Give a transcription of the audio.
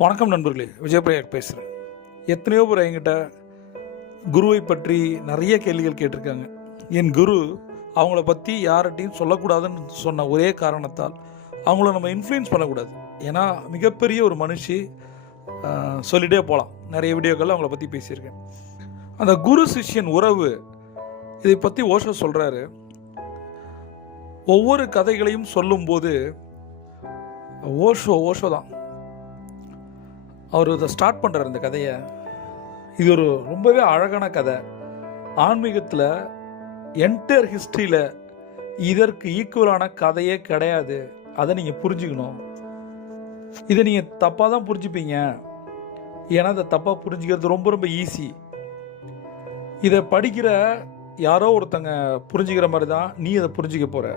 வணக்கம் நண்பர்களே, விஜயபிரயாக் பேசுகிறேன். எத்தனையோ பேர் என்கிட்ட குருவை பற்றி நிறைய கேள்விகள் கேட்டிருக்காங்க. என் குரு அவங்கள பற்றி யார்கிட்டையும் சொல்லக்கூடாதுன்னு சொன்ன ஒரே காரணத்தால் அவங்கள நம்ம இன்ஃப்ளூயன்ஸ் பண்ணக்கூடாது. ஏன்னா மிகப்பெரிய ஒரு மனுஷி, சொல்லிகிட்டே போகலாம். நிறைய வீடியோக்கள் அவங்கள பற்றி பேசியிருக்கேன். அந்த குரு சிஷ்யன் உறவு இதை பற்றி ஓஷோ சொல்கிறாரு. ஒவ்வொரு கதைகளையும் சொல்லும்போது ஓஷோ தான் அவர் இதை ஸ்டார்ட் பண்ணுறார். இந்த கதையை, இது ஒரு ரொம்பவே அழகான கதை. ஆன்மீகத்தில் என்டையர் ஹிஸ்ட்ரியில் இதற்கு ஈக்குவலான கதையே கிடையாது. அதை நீங்கள் புரிஞ்சுக்கணும். இதை நீங்கள் தப்பாக தான் புரிஞ்சுப்பீங்க. ஏன்னா அதை தப்பாக புரிஞ்சுக்கிறது ரொம்ப ரொம்ப ஈஸி. இதை படிக்கிற யாரோ ஒருத்தங்க புரிஞ்சுக்கிற மாதிரி தான் நீ அதை புரிஞ்சிக்க போகிற.